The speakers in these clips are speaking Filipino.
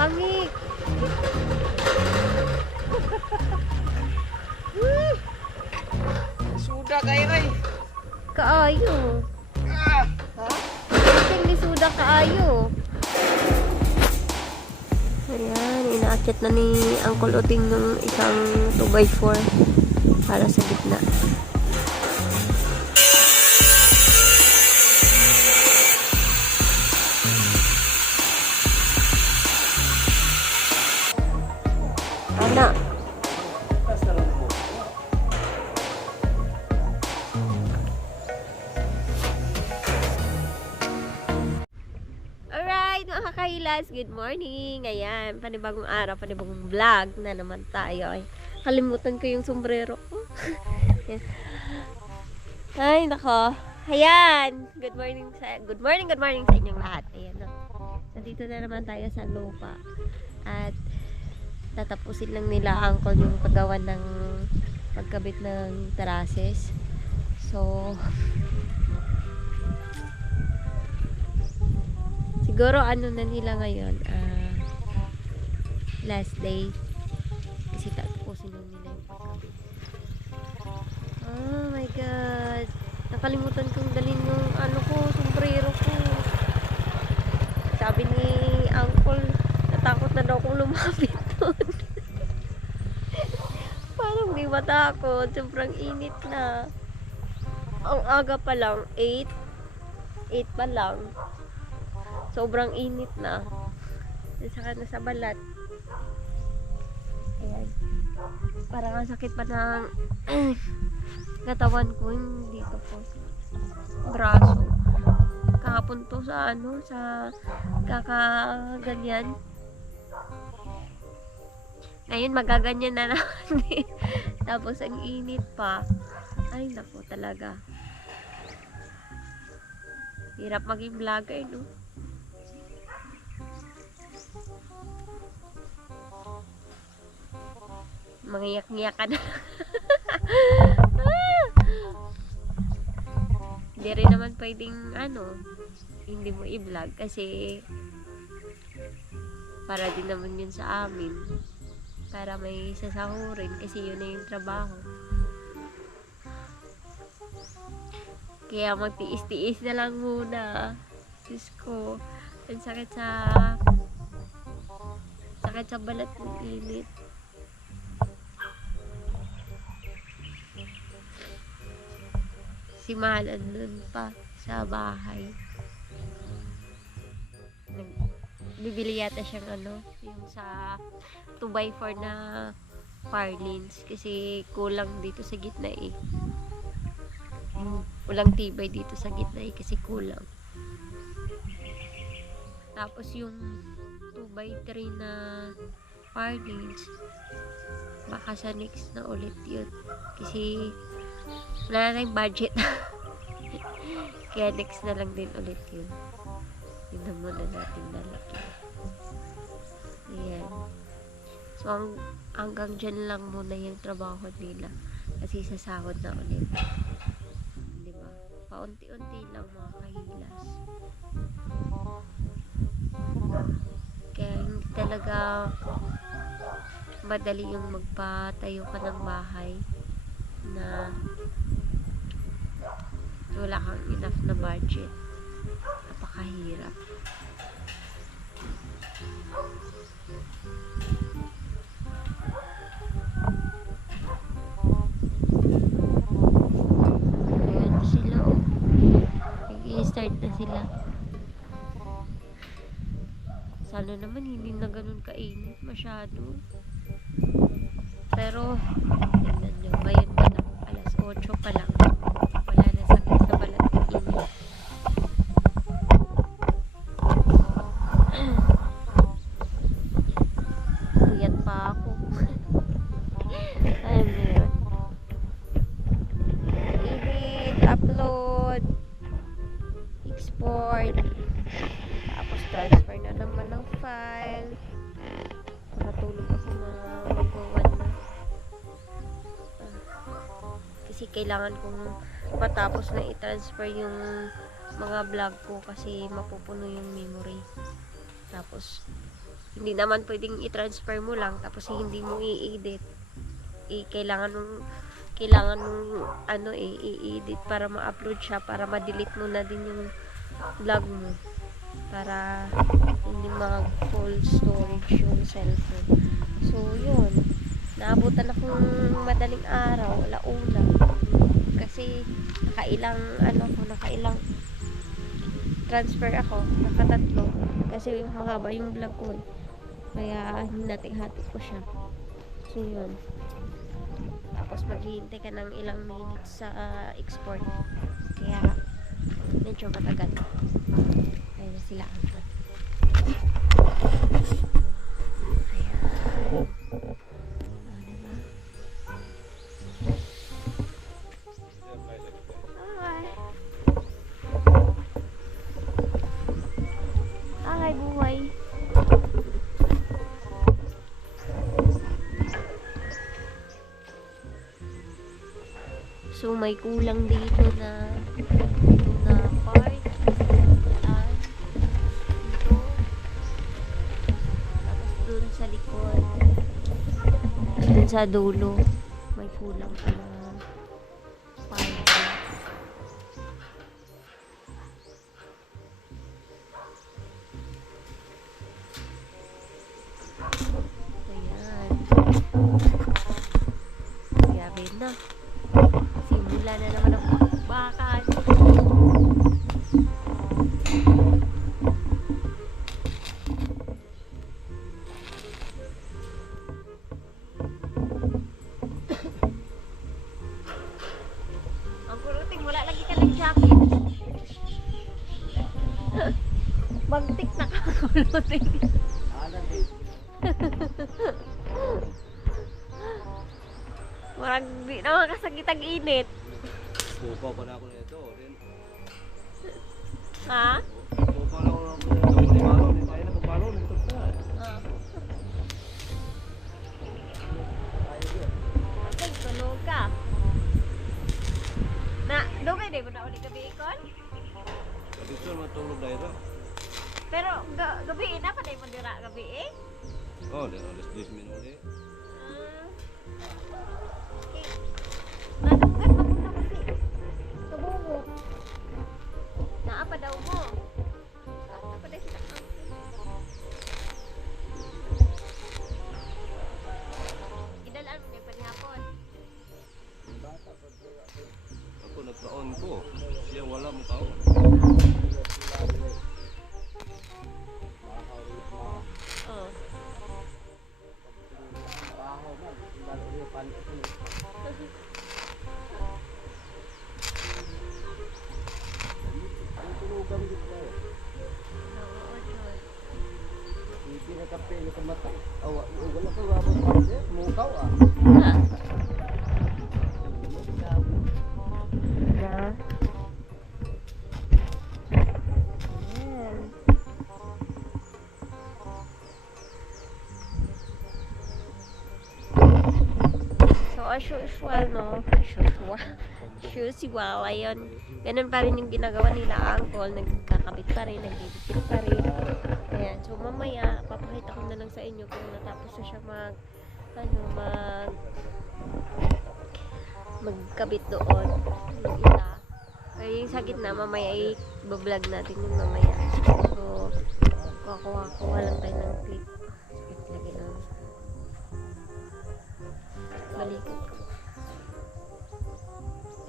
Pangik. Sudah kayo ay. Kaayo. Ha? Ting ni Suda kaayo. Ayan, inaakit na ni Uncle Uting ng isang 2x4 para sa gitna. Anak. Alright, mga kakailas, good morning. Ayan, panibagong araw, panibagong vlog na naman tayo. Ay, kalimutan ko yung sombrero ko. Ay, nako. Ayan, good morning sa inyong lahat. Ayan, no? Nandito na naman tayo sa lupa. At tatapusin lang nila uncle yung paggawa ng pagkabit ng terraces. So, siguro ano na nila ngayon, last day. Kasi tatapusin lang nila yung pagkabit. Oh my god. Nakalimutan kong dalhin yung ano ko, sombrero ko. Sabi ni uncle, natakot na daw kong lumapit doon. Parang di matakot. Sobrang init na. Ang aga pa lang, 8 pa lang. Sobrang init na. Saka na sa balat. Ayan. Parang ang sakit pa ng katawan ko. Yung dito po. Braso. Kahapon to sa ano, sa kakaganyan. Ngayon magaganyan na naman. Tapos ang init pa. Ay naku talaga. Hirap maging vlogger, no? Mangiyak-ngiyak ka na. Hindi rin naman pwedeng ano, hindi mo i-vlog kasi para din naman yun sa amin. Para may sasahurin kasi yun na yung trabaho. Kaya magtiis-tiis na lang muna. Diyos ko, ang sakit sa balat ng init. Si Mahal andun pa sa bahay. Bibili yata siyang ano, yung sa 2x4 na parlins kasi kulang dito sa gitna eh. Walang tibay dito sa gitna eh kasi kulang. Tapos yung 2x3 na parlins baka sa next na ulit yun kasi wala na yung budget. Kaya next na lang din ulit yun. Yun na muna natin lalaki. Ayan. So hanggang dyan lang muna yung trabaho nila kasi sasahod na ulit. Diba? Paunti-unti lang mga kahilas. Kaya hindi talaga madali yung magpatayo ka ng bahay na wala kang enough na budget. Napakahirap. Ayan sila oh. Nag-i-start na sila. Sana naman hindi na ganun kainit masyado. Pero tingnan nyo, ngayon pa lang, alas 8 pa lang. Wala na sakit sa balat ng init. Puyat pa ako. Ayan na yun. Edit, upload, export, tapos transfer na naman ng file. Nakatulog ako na mag-1 na. Kasi kailangan kong matapos na i-transfer yung mga vlog ko kasi mapupuno yung memory. Tapos hindi naman pwedeng i-transfer mo lang tapos hindi mo i-edit. Kailangan mong i-edit para ma-upload siya, para ma-delete mo na din yung vlog mo, para hindi mag-full storage yung cellphone. So yun, naabutan akong madaling araw, alauna, kasi nakailang transfer ako, nakatatlo, kasi mahaba yung vlog ko, kaya hinati-hati ko siya. So yun, tapos maghihintay ka ng ilang minutes sa export, kaya medyo matagal. Ayun na sila. Ayan. Diba? Hi. Hi, buhay. So may kulang dito na part. Yan. Dito. Tapos dun sa likod. Dun sa dulo. May kulang pa na part. Ayan. Grabe na. Simula na naman ang bakbakan. Ang kuruting, wala lagi ka ng jacket. Bagtik na ka kuruting. Marag di naman kasagitag init. Pupaw pa na ako nito. Ha? Pupaw na ako nito. Limalo, tayo na pagpalo. Nito pa. Okay, tulog ka. Dugay din mo na ulit gabi ikon? Dito matulog dahil na. Pero gabi na pa mo dira gabi eh? Oh, dahil alas 10 minuto ulit. Okay. Nadugay pa muna kasi. Kabungo. Naapa daw mo. Naapa daw sila. Idalaan mo niya panihapon. Ako nagtaon ko. Siya wala mo tao. Oh. Na. Ayan. So, as usual, no? As usual, ayun. Ganun pa rin yung ginagawa nila, uncle. Nagkakabit pa rin, nagdidikit pa rin. Ayan. So, mamaya, papakita ko na lang sa inyo kung natapos na siya magkabit doon. Yung isa. Pero yung sa gitna, mamaya i-vlog natin yung mamaya. So, kuha lang tayo ng clip. Sakit lagi ng balikot ko.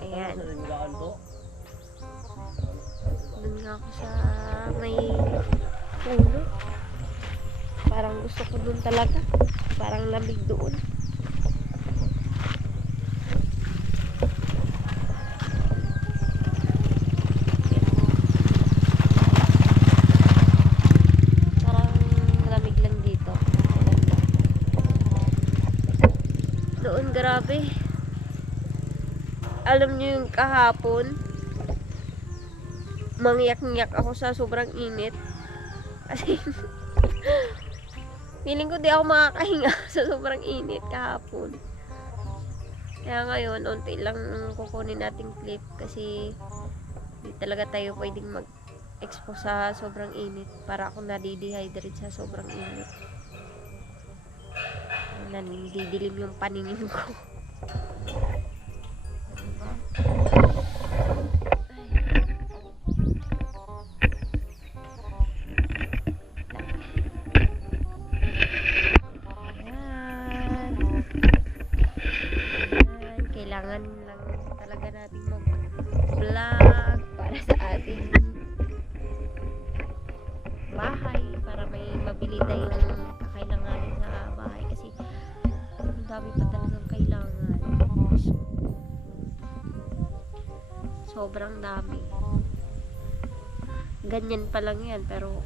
Ayan. Doon nga ako sa may puno. Parang gusto ko doon talaga. Parang lamig doon. Parang lamig lang dito. Doon grabe. Alam niyo yung kahapon, mangyak-ngyak ako sa sobrang init. Kasi feeling ko di ako makakahinga sa sobrang init kahapon. Kaya ngayon, unti lang kukunin nating clip kasi di talaga tayo pwedeng mag-expose sa sobrang init para ako nadi-dehydrate sa sobrang init. nandidilim yung paningin ko. Ayan. Ayan. Kailangan lang talaga natin mag-vlog para sa ating bahay, para may mabili tayong kakailanganin sa bahay kasi ang dami pa talagang kailangan. Sobrang dami. Ganyan pa lang yan, pero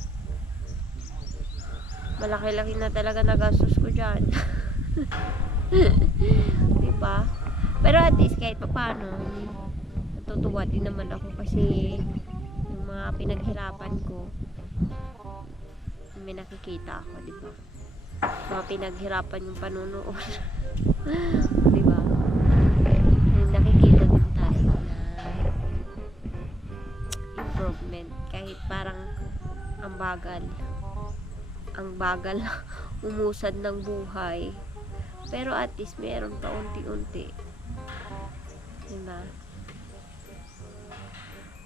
malaki-laki na talaga nagastos ko dyan. Diba? Pero at least kahit pa paano, natutuwa din naman ako kasi yung mga pinaghirapan ko, may nakikita ako, diba? Mga pinaghirapan yung panunood. Diba? Yung nakikita din tayo na improvement. Kahit parang ang bagal umusad ng buhay. Pero at least meron pa unti-unti. Diba?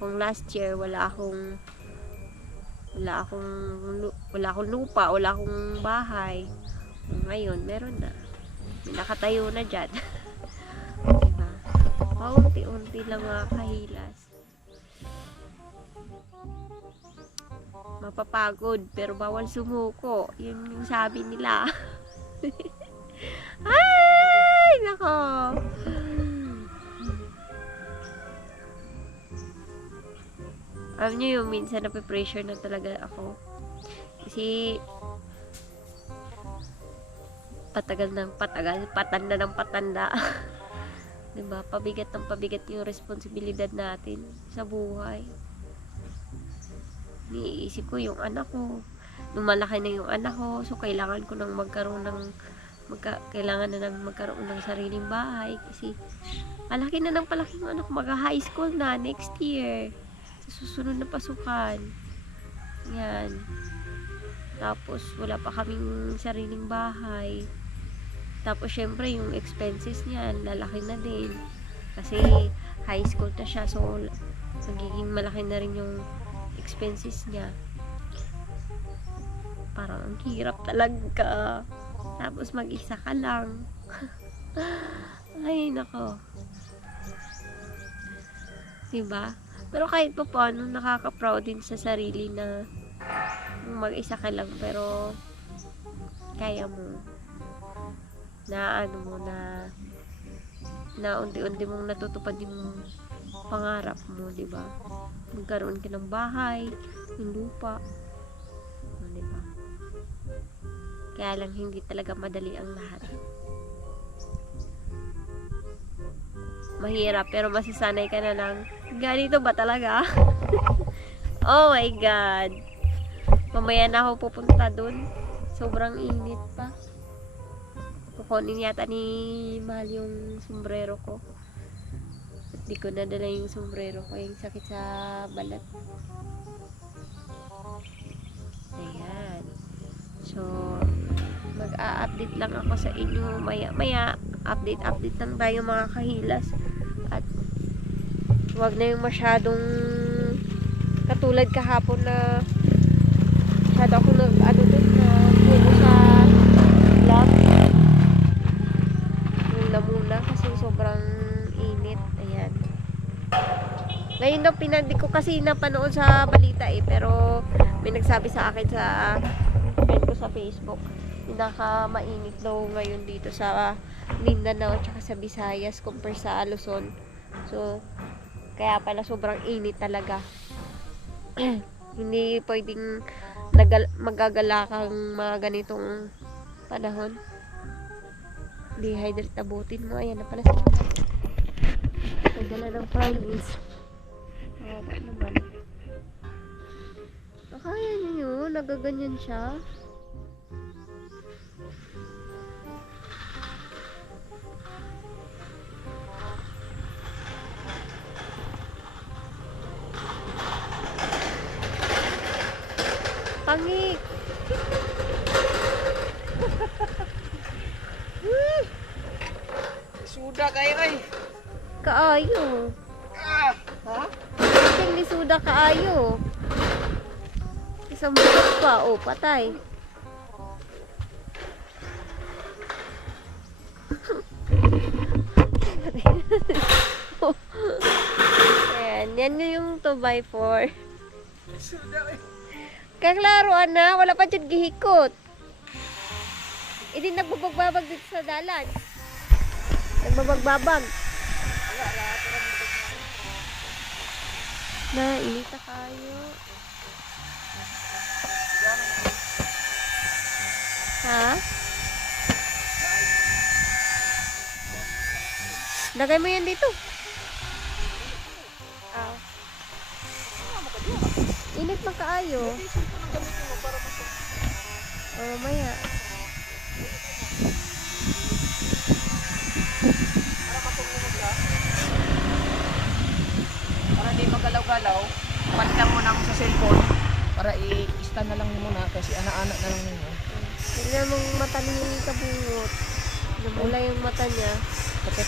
Kung last year wala akong lupa, wala akong bahay. Ngayon, meron na. May nakatayo na dyan. Diba? Paunti-unti lang mga kahilas. Mapapagod, pero bawal sumuko. Yun yung sabi nila. Ay, nako. Alam nyo yung minsan nape-pressure na talaga ako. Kasi patagal ng patagal, patanda ng patanda. Diba? Pabigat ng pabigat yung responsibilidad natin sa buhay. Niisip ko yung anak ko. Lumalaki na yung anak ko. So, kailangan ko nang magkaroon ng sariling bahay. Kasi, palaki na ng palaki yung anak ko. Mag-high school na next year. Susunod na pasukan. Yan. Tapos, wala pa kaming sariling bahay. Tapos, syempre, yung expenses niyan, lalaki na din. Kasi, high school na siya. So, magiging malaki na rin yung expenses niya. Parang ang hirap talaga. Tapos, mag-isa ka lang. Ay, nako. Diba? Pero kahit pa paano, nakaka-proud din sa sarili na mag-isa ka lang, pero kaya mo na na unti-unti mong natutupad yung pangarap mo, diba? Magkaroon ka ng bahay, ng lupa, diba? Kaya lang hindi talaga madali ang lahat. Mahirap, pero masasanay ka na lang. Ganito ba talaga? Oh my God. Mamaya na ako pupunta dun. Sobrang init pa. Kukunin yata ni Mahal yung sombrero ko. Hindi ko nadala yung sombrero ko. Yung sakit sa balat. Ayan. So, mag-a-update lang ako sa inyo. Maya, update lang tayo mga kahilas. At wag na yung masyadong katulad kahapon na masyado ako na puno sa vlog. Muna kasi sobrang init. Ayan. Ngayon daw pinandi ko kasi napanood sa balita pero may nagsabi sa akin sa friend ko sa Facebook, pinaka-mainit daw ngayon dito sa Mindanao at saka sa Visayas compare sa Luzon. So, kaya pala sobrang init talaga. Hindi pwedeng magagalakang mga ganitong panahon. Dehydrate, abutin mo. Ayan na pala siya. Nagdala ng promise. Baka naman. Kaya niyo yun. Nagaganyan siya. Pangik! Lisuda kayo ay. Kaayo. Ah. Ha? Ting lisuda kaayo. Isang bukas pa. Oh, patay. Ayan, yan yung 2x4. Lisuda ay. Kaklaroan na, wala pa dyan gihikot. Hindi nagbabagbabag dito sa dalan. Nagbabagbabag. Nainita kayo. Ha? Lagay mo yan dito. Ah. Init pa kaayo. Oh, maya. Para di magalaw-galaw, pan lang mo na ako sa cellphone para i-stand na lang muna kasi ana-ana na lang ninyo. Tignan mong mata ni Kabungot. Namula yung mata niya. Kapit.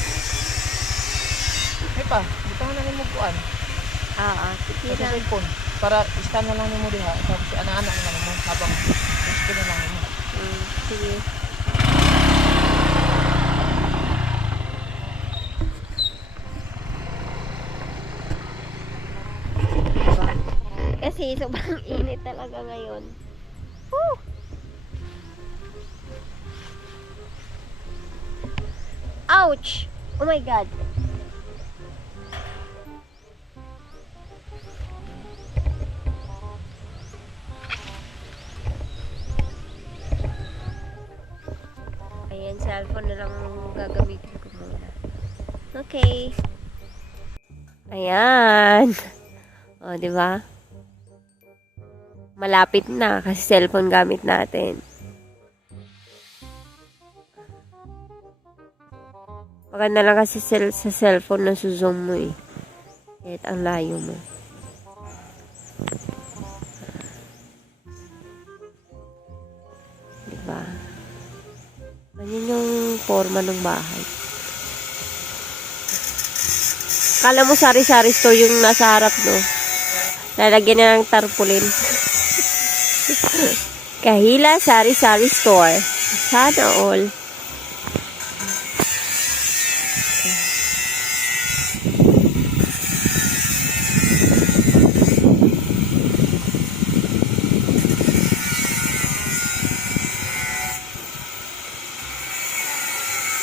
Ay pa, dito na lang mo buwan Sige sa lang. cellphone para i-stand na lang mo diha tapos si ana-ana na lang mo habang gusto na lang mo. Sige. Diba? Kasi sobrang init talaga ngayon. Woo! Ouch! Oh my God! Ayan, cellphone na lang gagamitin ko muna. Okay. Ayan. O, di ba? Malapit na kasi cellphone gamit natin. Maganda lang kasi sa cellphone na zoom mo eh. Kahit ang layo mo. Diba? Ganyan yung forma ng bahay. Kala mo sari-sari store yung nasa harap, no? Lalagyan na ng tarpaulin. Kahila sari-sari store. Sana all.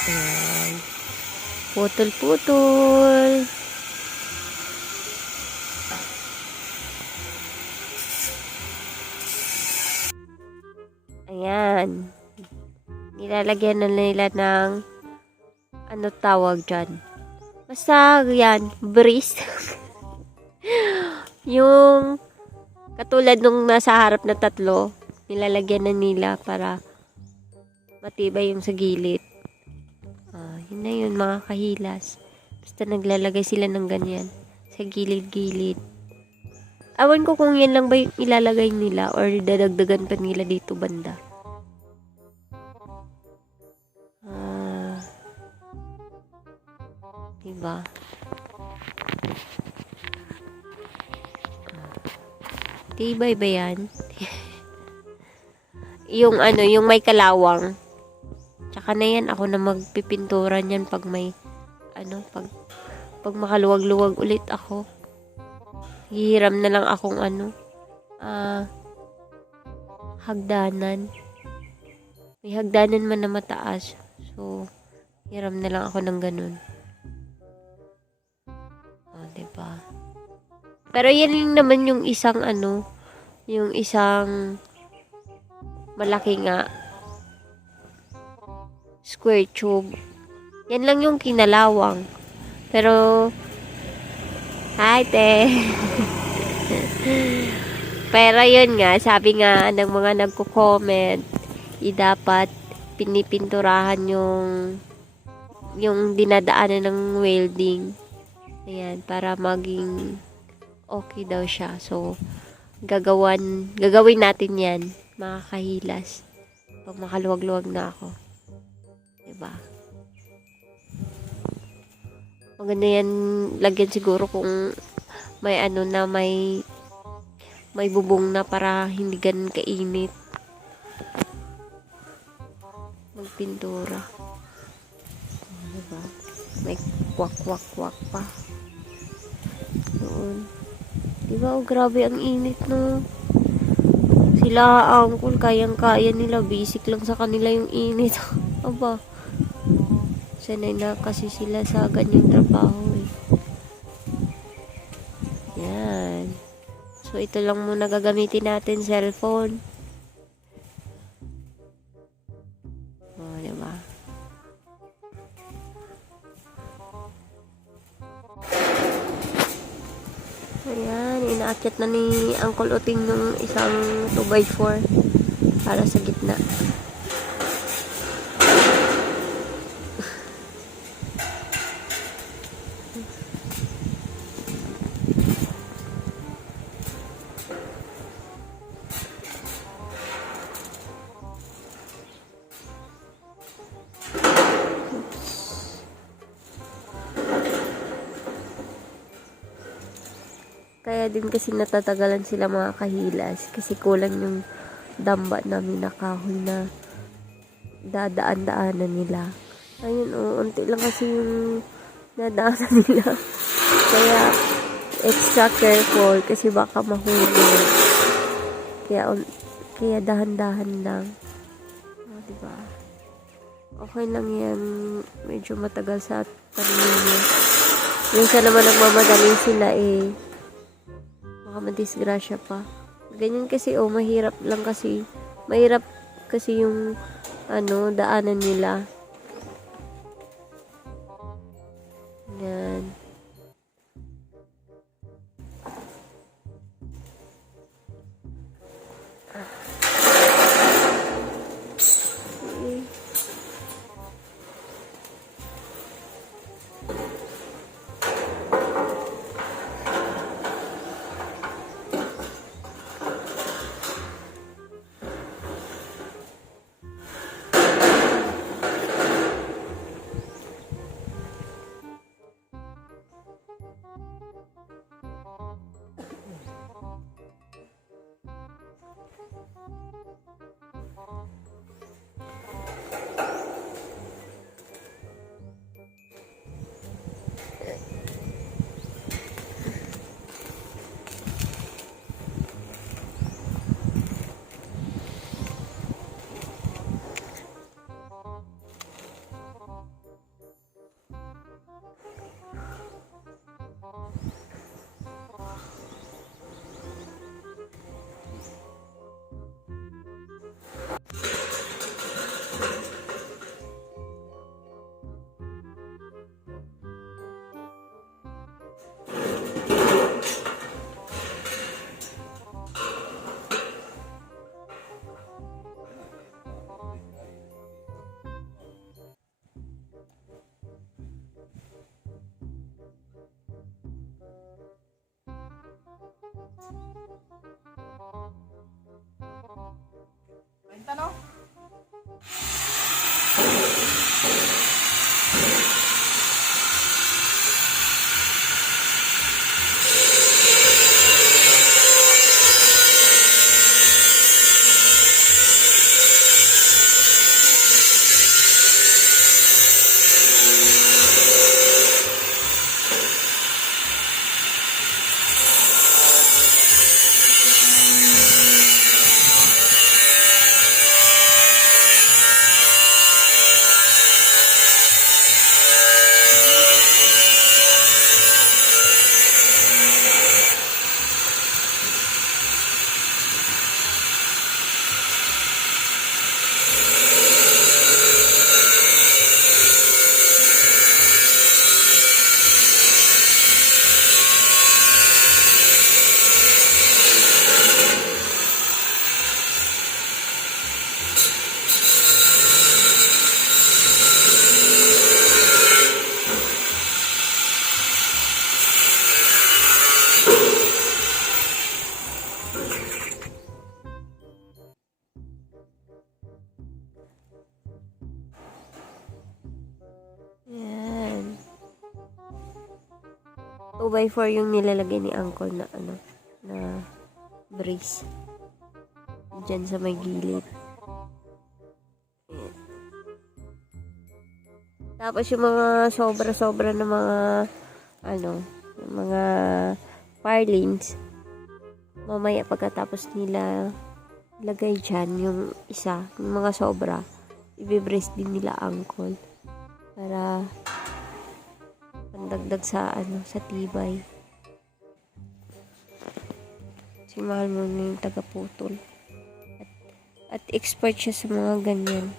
Ayan. Putol-putol. Ayan. Nilalagyan na nila ng ano tawag dyan. Basta yan, breeze. Yung katulad nung nasa harap na tatlo, nilalagyan na nila para matibay yung sa gilid. Yun na yun, mga kahilas. Basta naglalagay sila ng ganyan sa gilid-gilid. Awan ko kung yan lang ba yung ilalagay nila or dadagdagan pa nila dito banda. Diba? Tibay ba yan? Yung ano, yung may kalawang. Tsaka na yan, ako na magpipinturan yan pag may, ano, pag makaluwag-luwag ulit ako. Hihiram na lang akong ano, hagdanan. May hagdanan man na mataas. So, hiram na lang ako ng ganun. Diba? Pero yan lang naman yung isang ano, yung isang malaki nga square tube. Yan lang yung kinalawang. Pero hi, te. Pero yun nga, sabi nga ng mga nagko-comment, dapat pinipinturahan yung dinadaanan ng welding. Ayan, para maging okay daw siya. So, gagawin natin yan, mga kahilas. Pag makaluwag-luwag na ako. Diba? Maganda yan, lagyan siguro kung may ano na, may bubong na para hindi ganun kainit. Magpintura. Diba? May kwak-kwak-kwak pa. Doon. Diba, oh, grabe ang init, no? Sila, angkol, kayang-kaya nila. Basic lang sa kanila yung init. Aba. Sanay na kasi sila sa ganyang trabaho, eh. Yan. So, ito lang muna gagamitin natin, cellphone. Oh, diba? Ayan, inaakyat na ni Uncle Uting ng isang 2x4 para sa gitna. Kaya din kasi natatagalan sila mga kahilas kasi kulang yung damba namin na kahoy na dadaan-daanan nila. Ayun, unti lang kasi yung nadaanan nila. Kaya extra careful kasi baka mahuli. Kaya dahan-dahan lang. Oh, diba? Okay lang yan. Medyo matagal sa pamilya. Minsan naman nagmamadali sila eh. Baka madisgrasya pa. Ganyan kasi, mahirap lang kasi. Mahirap kasi yung, daanan nila. Yan. Okay. Benta, no? 2x4 yung nilalagay ni Uncle na na brace. Diyan sa may gilid. Ayan. Tapos yung mga sobra-sobra na mga mga purlins, mamaya pagkatapos nila lagay dyan yung isa, yung mga sobra, i-brace din nila Uncle para pandagdag sa sa tibay. Si mahal mo na yung tagaputol. At expert siya sa mga ganyan.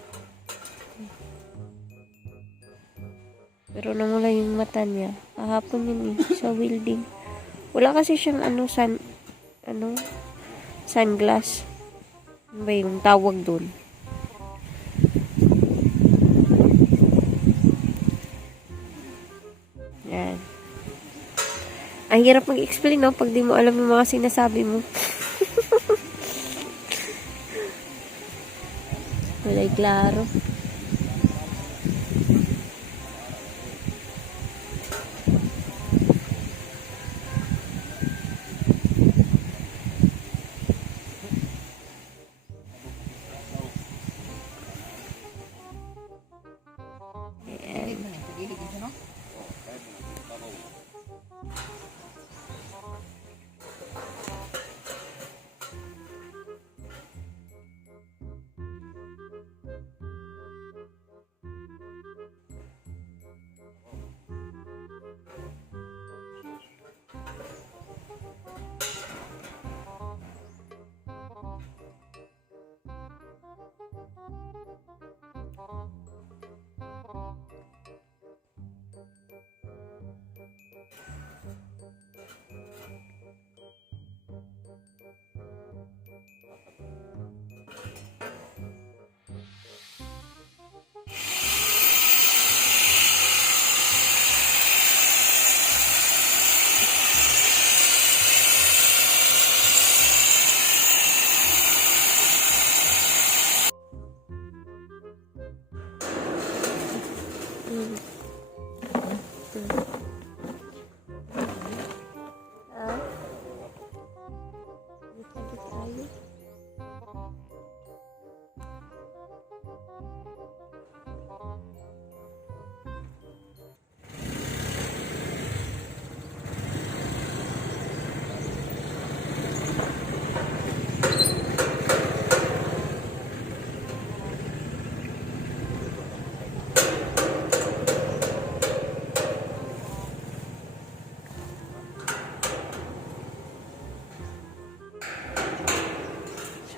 Pero namula yung mata niya. Kahapon yun sa welding. Wala kasi siyang sunglass. Ano ba yung tawag dun? Yan. Ang hirap mag-explain, no? Pag di mo alam yung mga sinasabi mo. Walay klaro.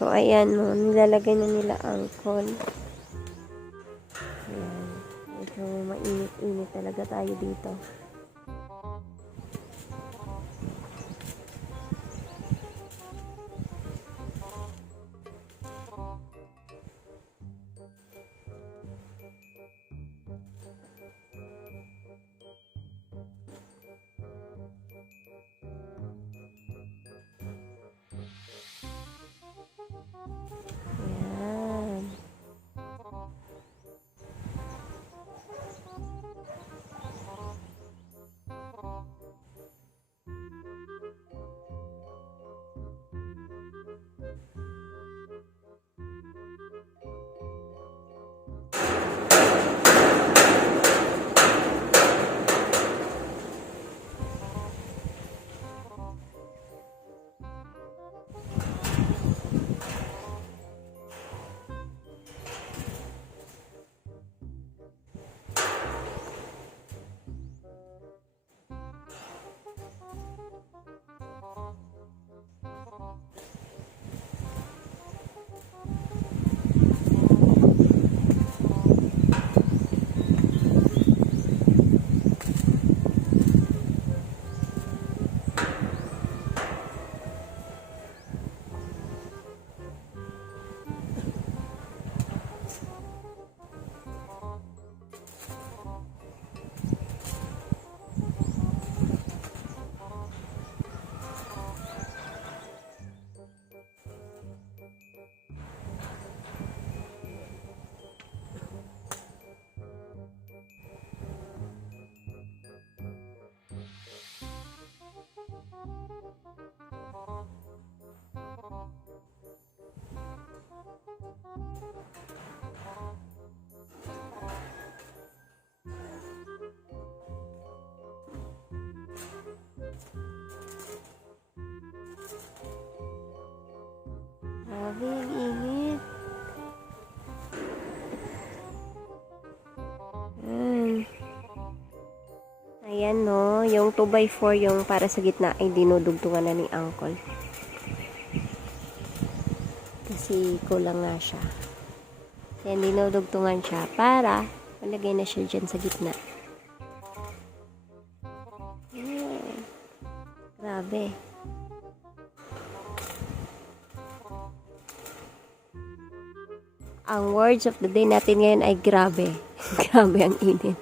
So, ayan, no, nilalagay na nila Uncle. Ayan. Medyo mainit-init talaga tayo dito. Ayan. Grabe, ang init. Ayan no, yung 2x4 yung para sa gitna ay dinudugtungan na ni Uncle. Kasi kulang nga siya. Kaya dinudugtungan siya para malagay na siya dyan sa gitna. Ayan. Grabe. Ang words of the day natin ngayon ay grabe. Grabe ang init.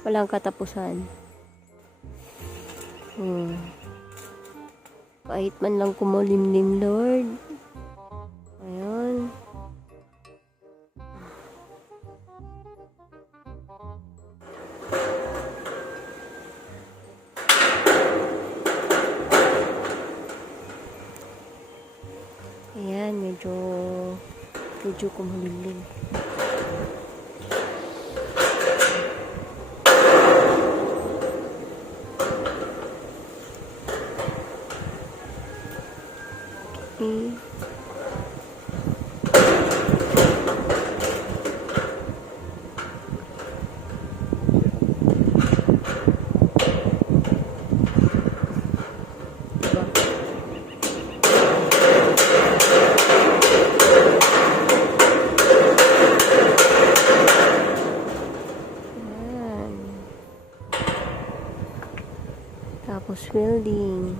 Walang katapusan. Kahit man lang kumulimlim, Lord. Ayun. Ayan, medyo kumulimlim. Okay. Ayan. Tapos welding.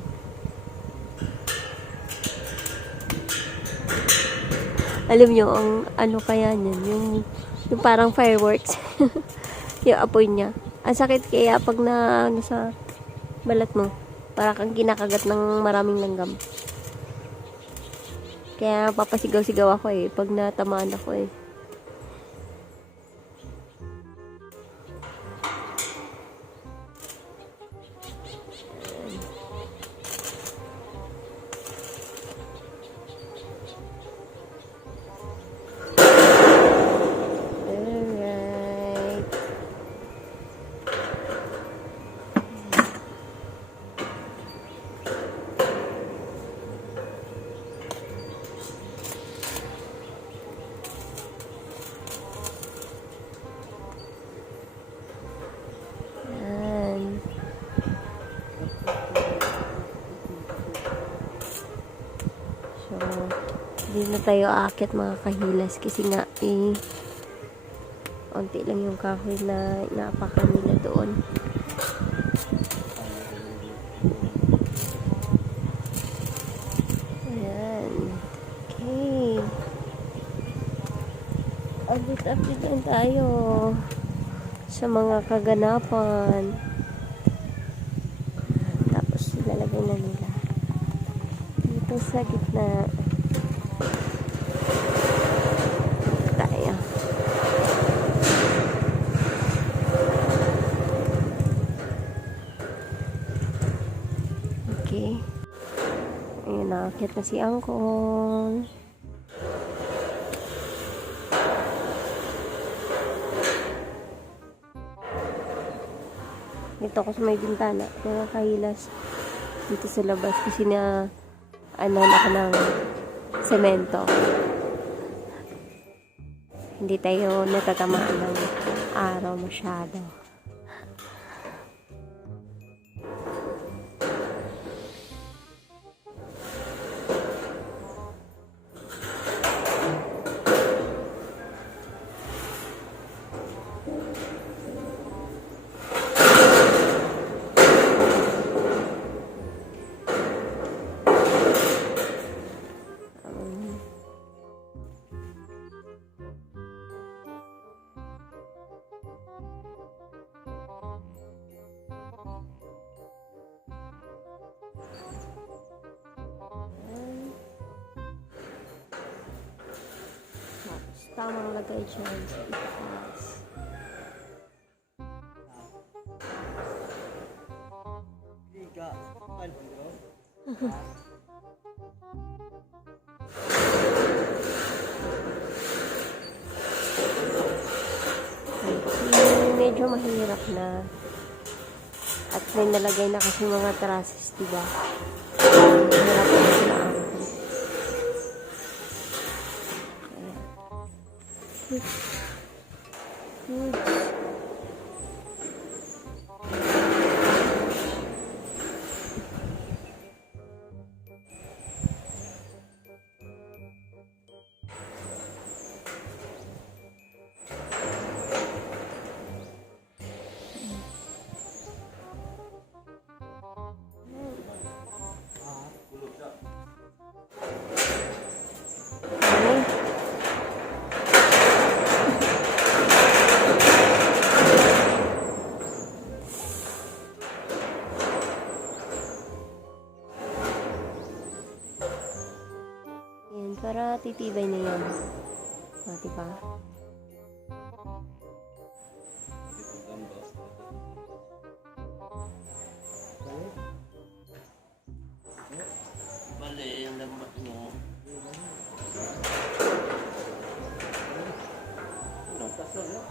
Alam nyo, ang ano kaya niyan, yung parang fireworks. Yung apoy niya. Ang sakit kaya pag na sa balat mo. Para kang kinakagat ng maraming langgam. Kaya papasigaw-sigaw ako pag natamaan ako So, hindi na tayo aakyat mga kahilas kasi nga onti lang yung kahoy na inaapakan nila doon. Ayan. Okay. Update lang tayo sa mga kaganapan. Tapos ilalagay na nila dito sa gitna. Tayo. Okay. Ayun, nakakit na si Uncle. Dito ako sa may bintana, mga kahilas. Dito sa labas kasi na ano ako ng semento. Hindi tayo natatamaan ng araw masyado. Tamang lagay dyan sa itaas. Medyo mahirap na. At may nalagay na kasi mga trusses, diba? Mahirap na sila. Goods. Yan, para titibay na yan. O, diba? Mali yung lambat mo. Ano, tasol yun?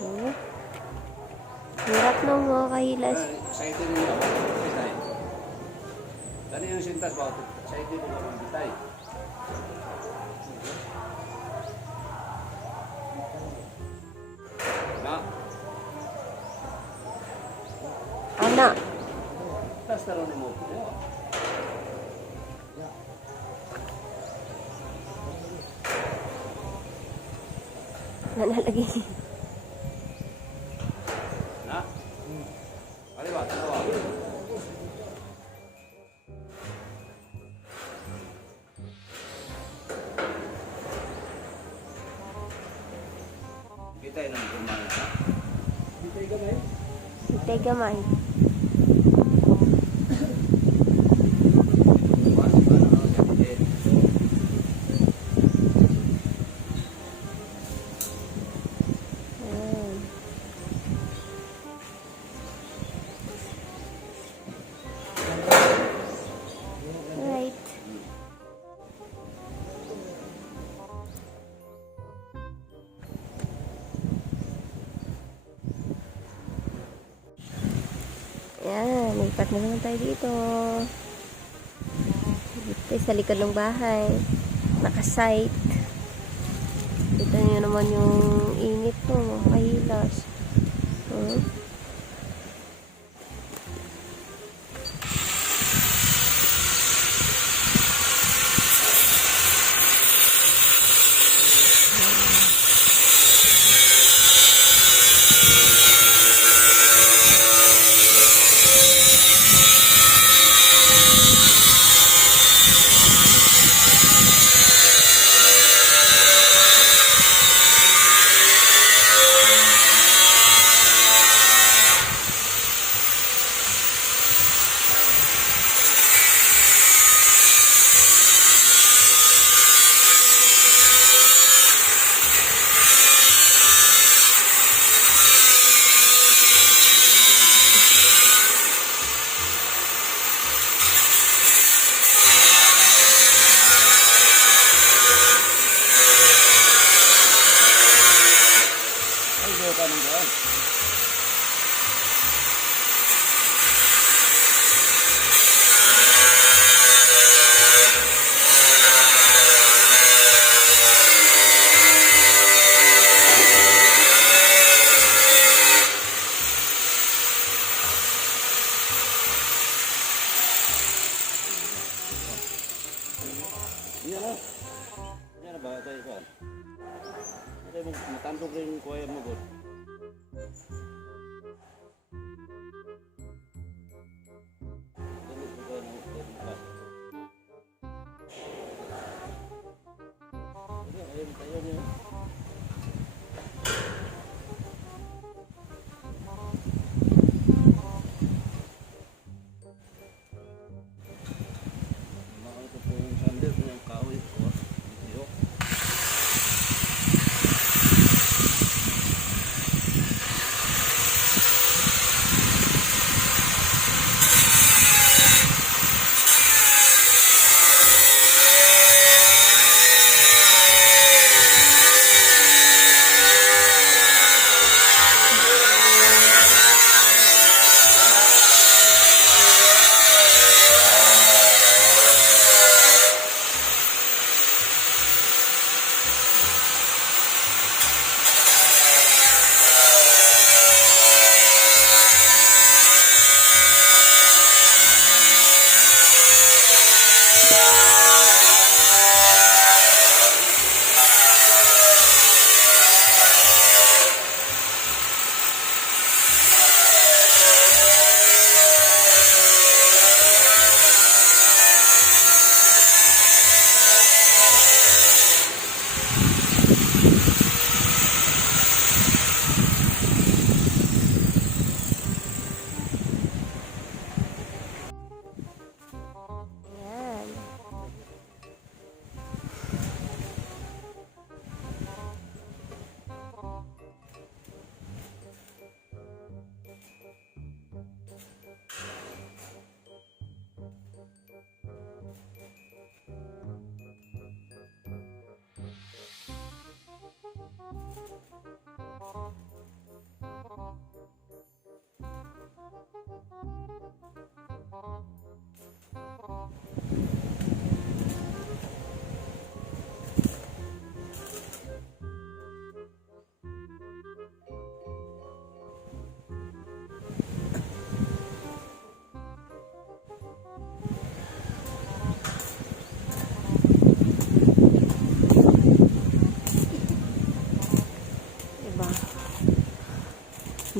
Yan. Hirap nung mga kahilas. Excited mo ako. Bitay. Tani yung sintas ba? Excited mo ako. Bitay. Na? Ana. Tas talon mo. Nanalagay. Na? Kali ba? Dalawa. Bitay ng kumana na. Itay gamay. Ayan. Right. Ayan, lipat na naman tayo dito. Dito tayo sa likod ng bahay. Nakasite. Kita niyo naman yung init mo, mga kahilas. Hmm? Ay, buka ng daan. Yan na. Yan na ba? Tayo ka. Tayo mo, matandog rin yung kuya mo, God. Ayaw niya. Ito po yung sandal po yung kahoy ko. Iyo.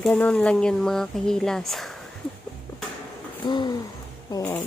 Ganon lang yun mga kahilas. Ayan. Ayan.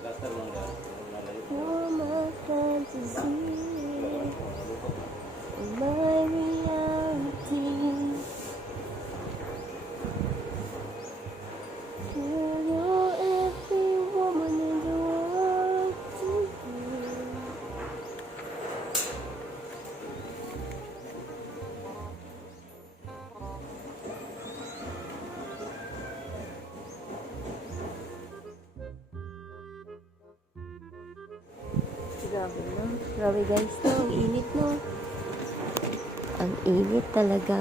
Laster lang yan. You're my fantasy, my reality. You're every woman in the world to me. Grabe no? Grabe guys no? Ang init no? Ang init talaga.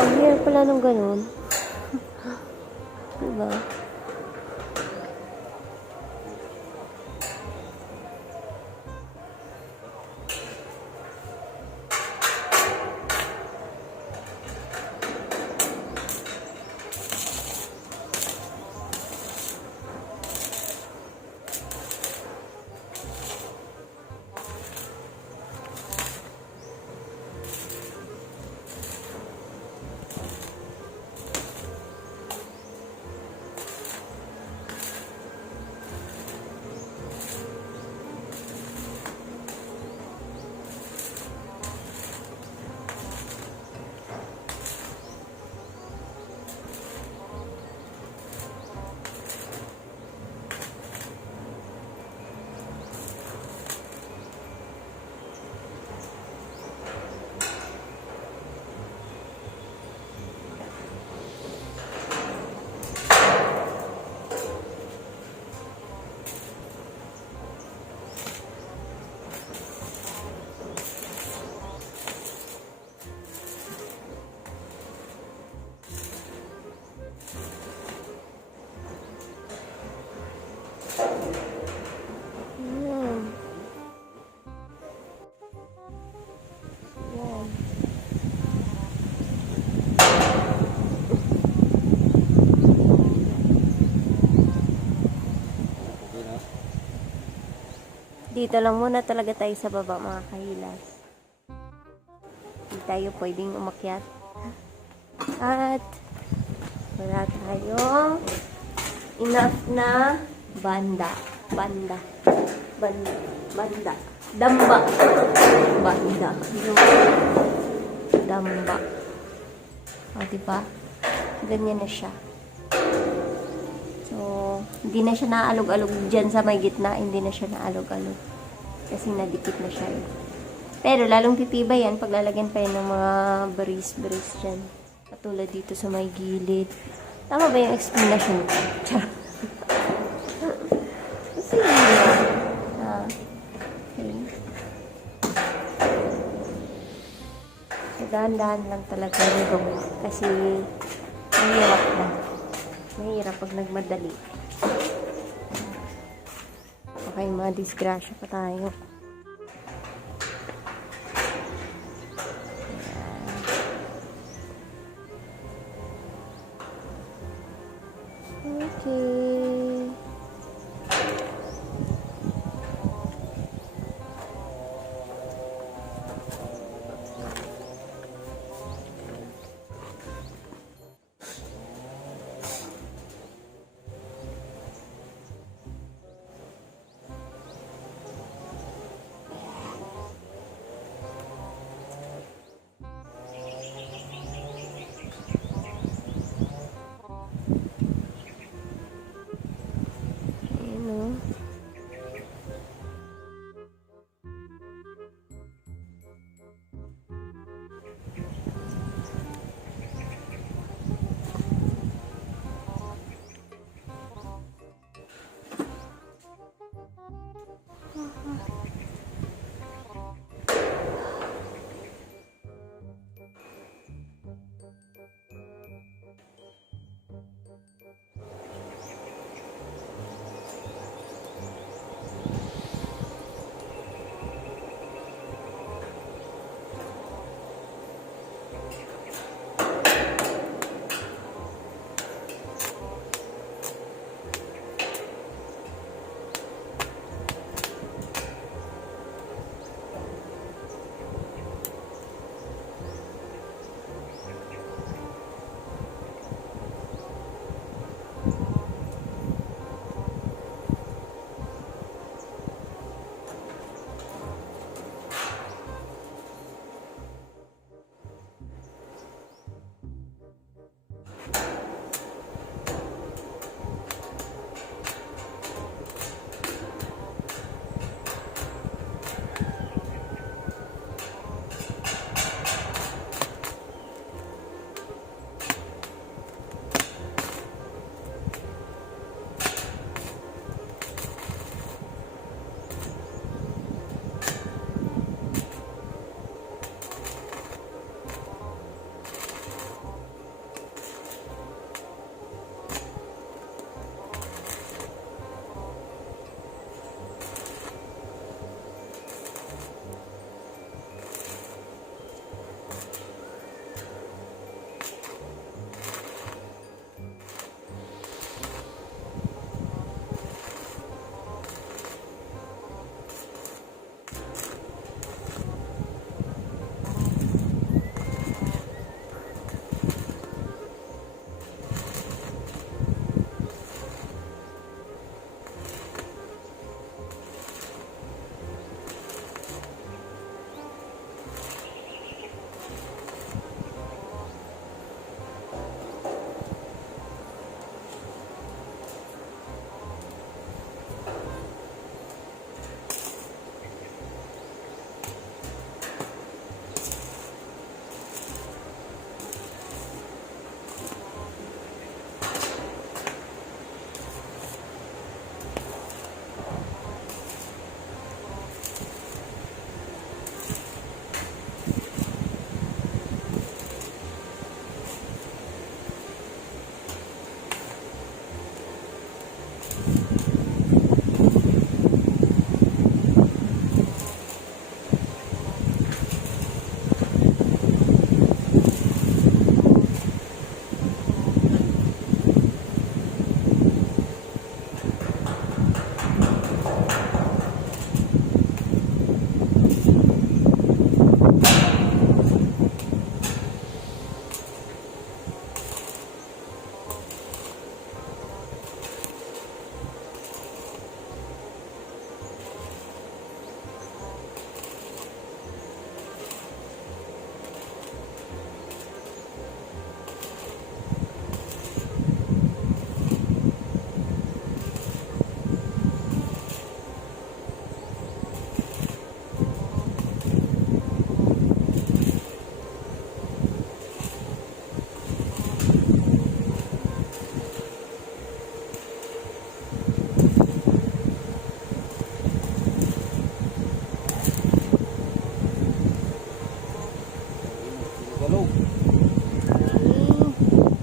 Ang hirap pala nung ganun. Diba? Dito lang muna talaga tayo sa baba mga kahilas. Hindi tayo pwedeng umakyat. At wala tayong enough na banda. Damba. Damba. O, diba? Ganyan na siya. So, hindi na siya naalog-alog dyan sa may gitna. Hindi na siya naalog-alog. Kasi nadikit na siya eh. Pero, lalong titibay yan pag lalagyan pa yun ng mga baris-baris dyan. Katulad dito sa may gilid. Tama ba yung explanation ko? Kasi yun lang. Okay. So, dahan-dahan lang talaga yung gawa. Kasi, mahirap na. Mahirap pag nagmadali. Okay, mga disgrasya pa tayo. Okay. Ayan o.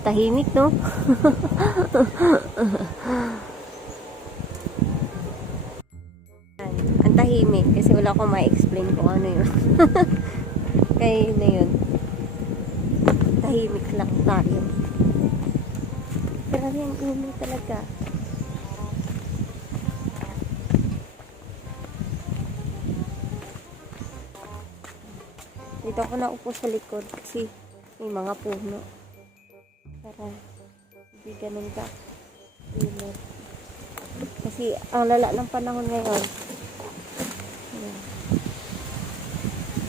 tahimik, no? Ang tahimik kasi wala akong ma-explain kung ano yun. Kaya yun na yun. Tahimik lang tayo. Grabe ang init talaga. Dito ako naupo sa likod kasi may mga puno. Para hindi ganun ka init. Kasi ang lala ng panahon ngayon.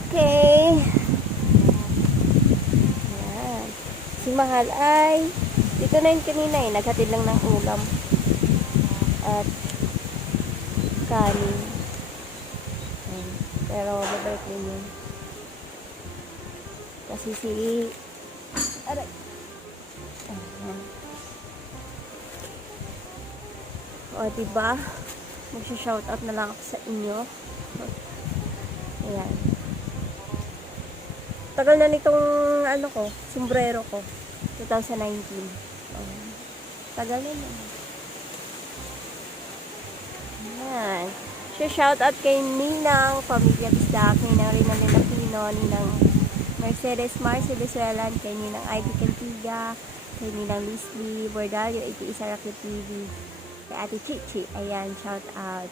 Okay. Ayan. Si Mahal ay dito na yun kanina eh. Naghatid lang ng ulam. At kanin. Ayan. Pero mabait din yun. Kasi si aray. Ayan. O diba? Magsha-shoutout na lang ako sa inyo. Ayan. Tagal na nitong ano ko, sombrero ko. 2019. Tagal na naman. Ayan. Shoutout kay Ninang, Pamilya Bisdak, Ninang Rinalina Pino, Ninang Mercedes Marcy Lusuelan, kay Ninang Ivy Cantiga, kay Ninang Leslie Bordalio, Isa Rocky TV, kay Ate Chichi. Ayan, shoutout.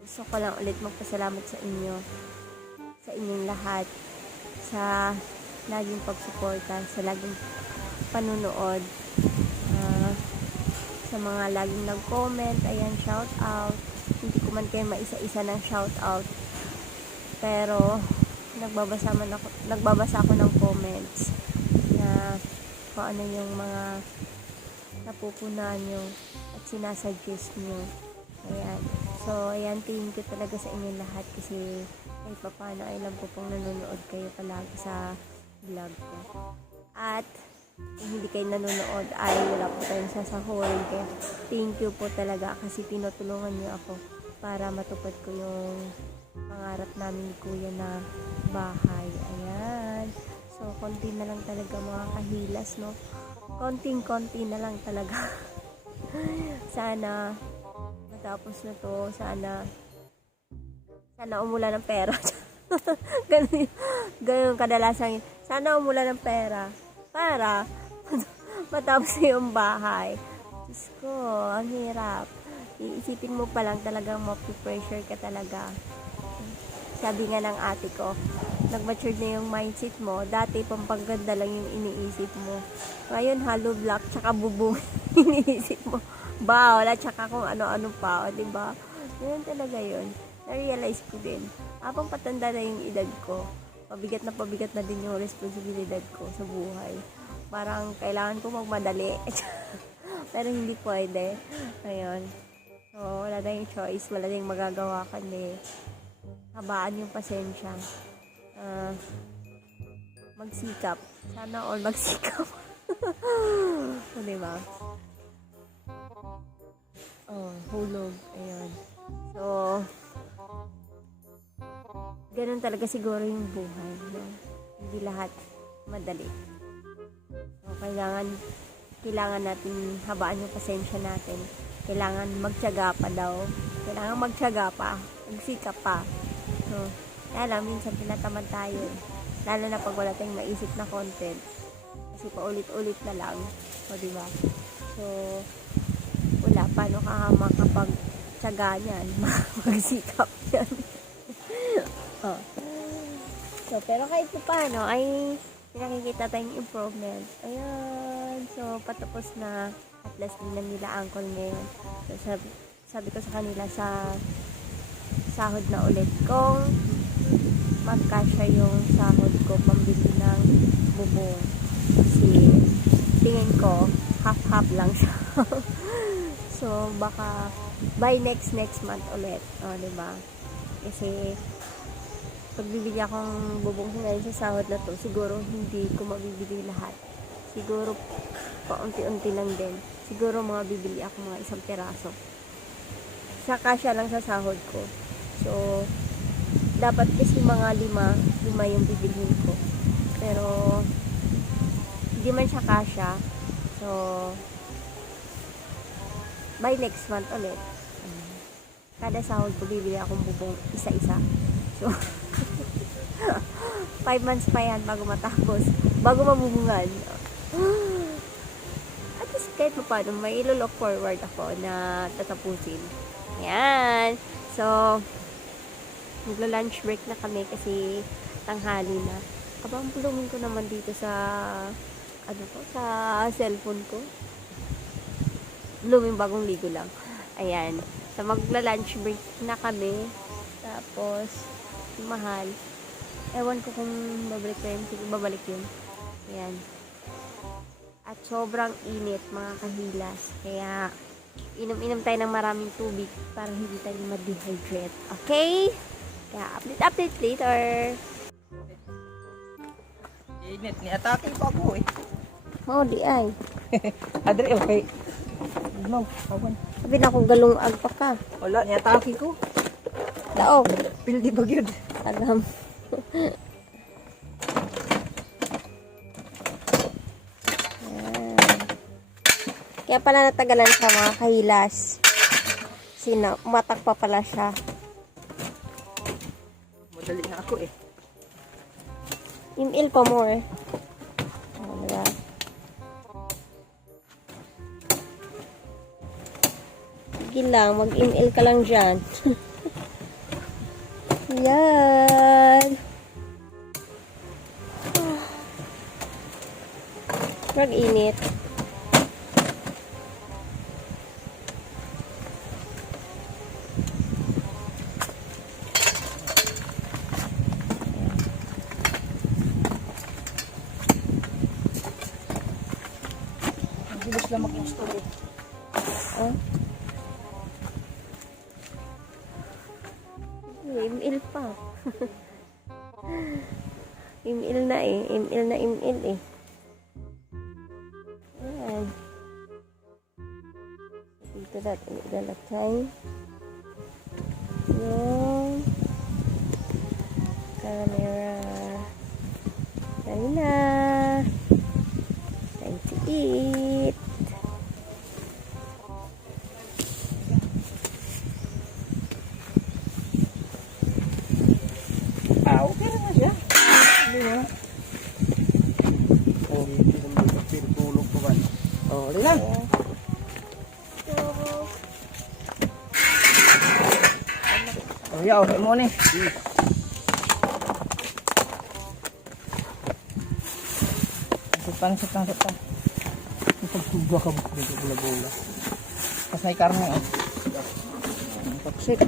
Gusto ko lang ulit magpasalamat sa inyo, sa inyong lahat, sa laging pagsuporta, sa laging panunood, sa mga laging nag-comment. Ayan, shout out. Hindi ko man kayo maisa-isa ng shout out, pero nagbabasa ako ng comments na kung ano yung mga napupunan nyo at sinasuggest nyo. Ayan. So, ayan, thank you talaga sa inyo lahat kasi kahit paano ay alam ko pong nanonood kayo palagi sa vlog ko. At kung hindi kayo nanonood ay wala po tayong sasahurin. Kaya thank you po talaga kasi tinutulungan niyo ako para matupad ko yung pangarap namin ni Kuya na bahay. Ayan. So, konti na lang talaga mga kahilas, no? Konting-konti na lang talaga. Sana matapos na to. Sana umulan ng pera. ganun kadalasan. Sana umulan ng pera para matapos na yung bahay. Diyos ko, ang hirap. Iisipin mo pa lang talagang mapi-pressure ka talaga. Sabi nga ng ate ko, nag-mature na yung mindset mo. Dati, pampaganda lang yung iniisip mo. Ngayon, hollow block, tsaka bubong iniisip mo. Wala, tsaka kung ano-ano pa, o, diba? Yun talaga yun. Na-realize ko din. Habang patanda na yung edad ko, pabigat na din yung responsibilidad ko sa buhay. Parang kailangan ko magmadali. Pero hindi pwede. Ayun. So, wala na yung choice. Wala na yung magagawa kundi habaan yung pasensya. Magsikap. Sana all magsikap. O, diba? Hulog. Ayun. So, ganun talaga siguro yung buhay. No? Hindi lahat madali. So, kailangan natin habaan yung pasensya natin. Kailangan magtiyaga pa daw. Kailangan magtiyaga pa. Magsikap pa. So, kaya lang, minsan tinatamad tayo. Lalo na pag wala tayong maisip na content. Kasi paulit-ulit na lang. O, diba? So, wala. Paano ka makapag-tiyaga niyan? Magsikap yan. So, pero kahit paano ay nakikita tayong improvement. Ayan. So, patapos na. At last din na nila uncle ngayon. So, sabi ko sa kanila sa sahod na ulit kung magkasya yung sahod ko pambili ng bubong. Kasi tingin ko half-half lang siya. So, baka by next month ulit. O, diba? Kasi pag bibili akong bubong ngayon sa sahod na to, siguro hindi ko mabibili lahat. Siguro paunti-unti lang din. Siguro mga bibili ako mga 1 piraso. Sa kasya lang sa sahod ko. So, dapat kasi mga 5 yung bibilhin ko. Pero, Hindi man siya kasya. So, by next month ulit. Kada sahod ko, bibili akong bubong isa-isa. So, 5 months pa yan bago matapos. Bago mabubungan. At least kahit pa paano, may ilo-look forward ako na tatapusin. Ayan. So, magla-lunch break na kami kasi tanghali na. Abang pulumin ko naman dito sa sa cellphone ko. Blooming bagong ligo lang. Ayan. So, magla-lunch break na kami. Tapos, mahal. Ewan ko kung babalik ko yun. Sige, babalik yun. Ayan. At sobrang init, mga kahilas. Kaya, inom-inom tayo ng maraming tubig para hindi tayo ma-dehydrate. Okay? Kaya, update later. Init, ni-atake pa ako eh. Mao di ay. Adre, okay. Ma'am, awan. Sabi na akong galong agpa ka. Wala, ni-atake ko. Daog. Pildi ba yun? Agam. Ayan. Kaya pala natagalan siya, mga kahilas. Umatak pa pala siya. Madali na ako eh. Imil pa more. Oh, diba? Sige lang, mag-imil ka lang dyan. Yan. Mag-init. Bilis lang mag-install eh. Oh. Imil pa. Imil na eh. Imil na imil eh. Ayan. Dito natin ilalagay yung camera. Dali na. Time to eat. Okay na siya. Hindi na. Oh, hindi na magpapiltulog pa ba? Oh, di na. Oh, yaw, mo ni. Sutan. Pagkuba ka dito bula-bula. Pas may karne ah. Paksik.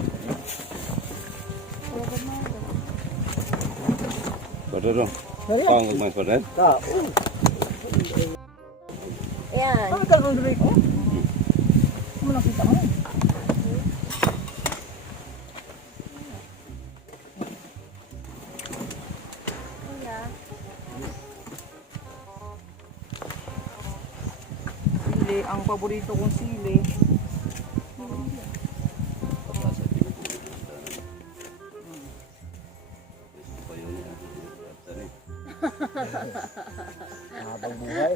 Pada dong. Pang main pada. Ah, Ayan. ano ka nung ko? Ano nakita mo? Sili, ang paborito kong sili. Habang buhay.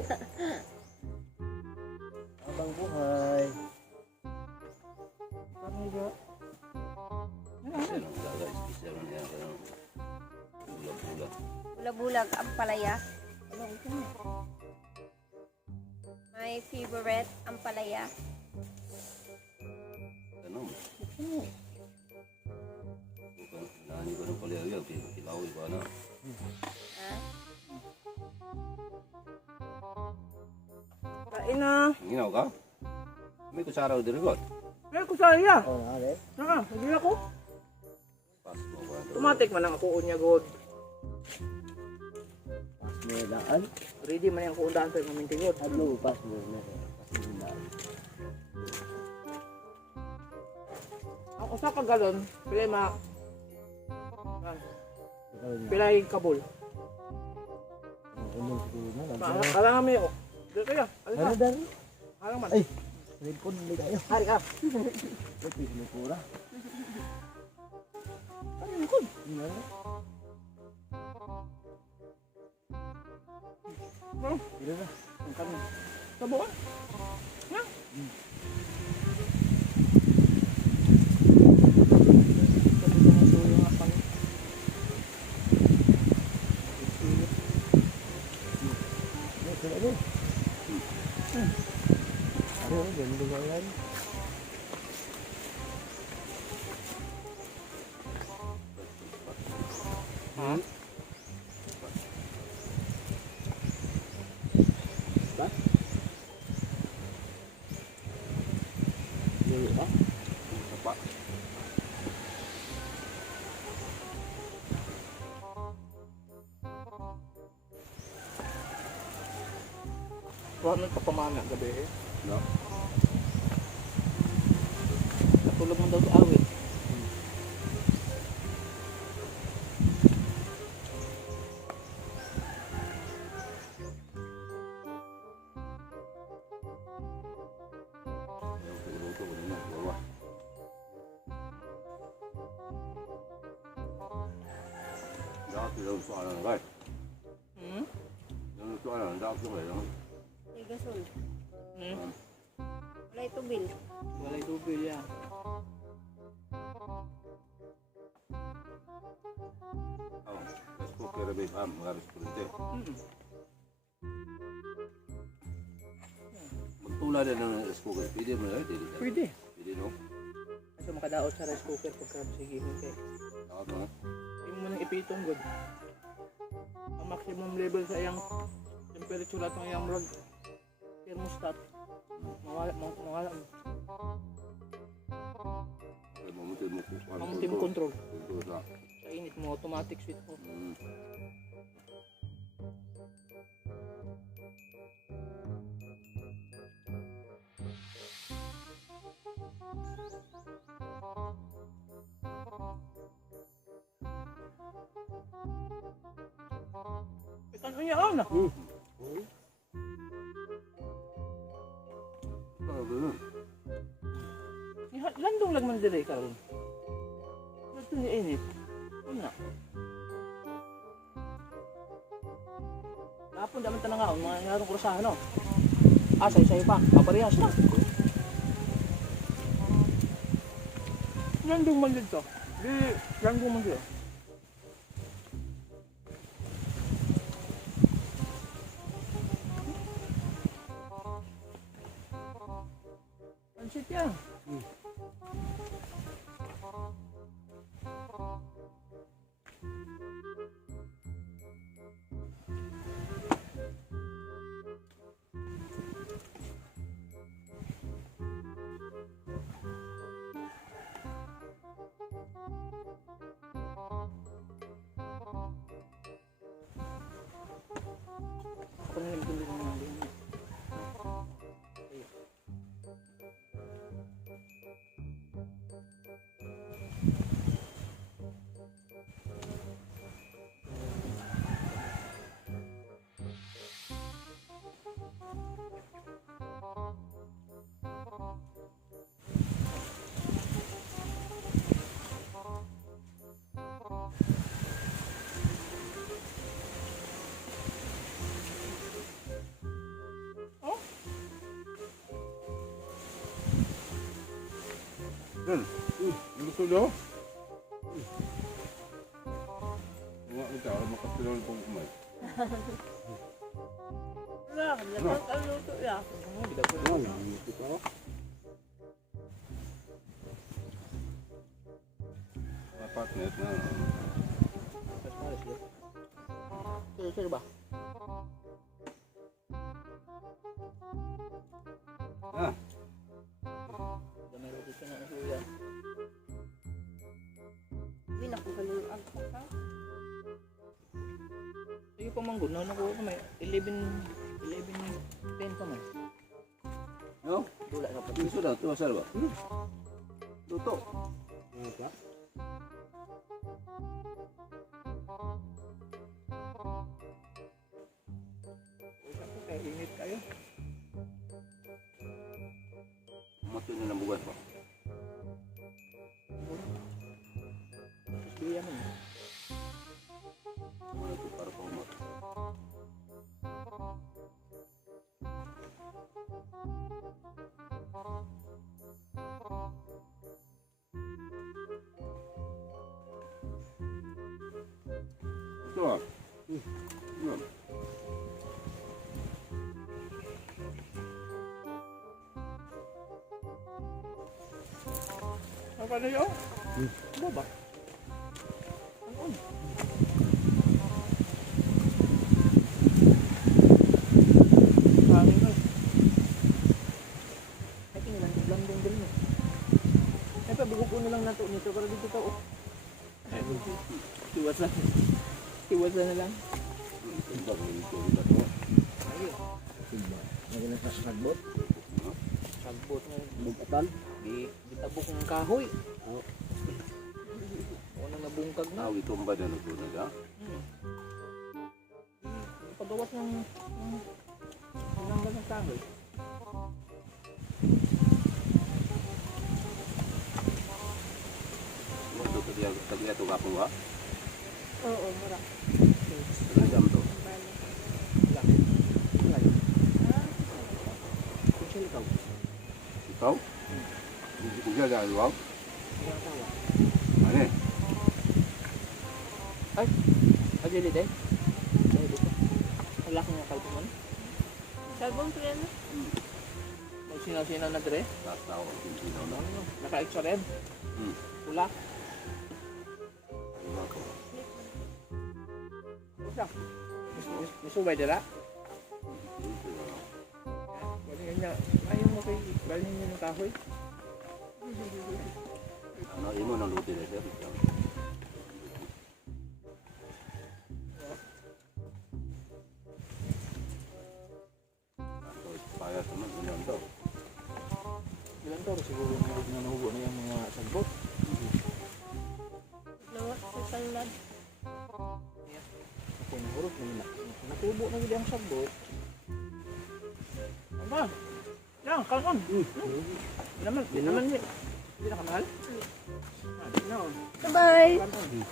Habang buhay. Parang iba. Bulag-bulag ang palaya. My favorite ang palaya. Ano? Nani ko ng palaya, kilawin ko na. Kain na. Nginaw ka? May kusara ko din ko. May kusaya. Oh, ale. Naka, hindi ako. Pas mo ba? Tumatik man ang ako unya god. Pas mo daan. Ready man ang kuundaan sa maminti god. Ano pas mo na. Pas mo daan. Ang usa ka galon, pila ma pilay kabul. Ano siguro na. Kala nga may dito kaya. Ano dari? Kala man. Ay, cellphone hindi kayo. Hari ka. Tapi mo pura. Ano ko? Bro, Dito na. ang kami. Tabuan. Ha? Sabi ko na suyo nga kami. Dito na din. Ano, ganda ba yan? Ha? Layo ba? Apa? Wala nang kapamana gabi eh. No. Natulog man daw sa awit. Ayaw ko luto ko na. Wawa. Dapat yung soalan na guys. Hmm? Yung soalan, dapat yung ngayon. Ay, gasol. Hmm? Wala ito bill. Walay dubil yan. Oh, let's cook kaya rin mga restaurante. Hmm. Magtula din ng rice cooker. Pwede mo na, pwede. Pwede. Pwede no? Kasi makadaot sa rice cooker pagka sige kay. Dapat no? Yung mo nang ipitong good. Ang maximum level sa iyang temperature at ang iyang rod thermostat. Mawala mo. Kaya mamutin mo kung ano. Ang team control. Control na. Sa init mo, automatic switch mo. Mm. Ikan niya na. Ito, ganun. Landong lang man dire karon. Ito ni init. Una. Kapon daman tanang nga, mga narong krusahan no. Say-sayo pa, paparehas na. Landong man dito. Di, landong man dito. Pansit yan. Ako na lang tuloy ng mga ganyan. Yan. Gusto nyo? Nga kita, alam makasilaw pong kumay. Wala, lakas ang luto yan. Oh, bidag ko Ano, na. dito pa ako. Mga partner na. Mas malas yun. Sir ba? Ah, Dami rin dito na nasuya. Hindi na kung kaluan pa ka. Sige pa manggod, na ko may 11 pa man. no? Dula na pa. Gusto na, ito masal ba? Luto. Ano pa? Kaya init kayo. Mato na ng buwan pa. Tapos biya man. Wala ito para pa umat. Ito ah. Yun. Apa na yun? Ano ba? Ano? Hangin na. Ay, tingnan, landong din yun. Ay, pabigo ko na lang nato nito para dito tao. Ay, tiwasan. Tiwasan na lang. Ito ba ito ba to? Ayun. Naging nasa sagbot. Sagbot nga. Bugatan. Gitabok ng kahoy. Oo. Unang nabungkag na. Tawag itong ba na nagtunod ah? Pagawas ng ng kahoy. Ito tadi ito kapong ha? Oo, mura. Talagang to. Laki. Laki. Kung siya ikaw. Ikaw? Hindi ko siya dahil wow. Hindi ang tawa. Ano eh? Adili din. Dahil dito. Ang laki ng kalbo man. Sabong preno. May sinaw-sinaw na dire. Tapos tao ang sinaw na. Ano? Naka-extra red. Hmm. Pula. Ano ako? Pusa. Misubay dira. Ito na. Galing niya. Ayaw mo kay galing niya ng kahoy. Ano imo nang luti na sir? Payas naman, ulan daw. Ilan to? Siguro na nahubo na yung mga sagbot. Lawas sa salad. Ako nahurot na nila. Natubo na nila ang sagbot. Ano ba? Yan, kalkon. Di naman, di naman. Di na kamahal? Ah, di na. Bye! Kalkon.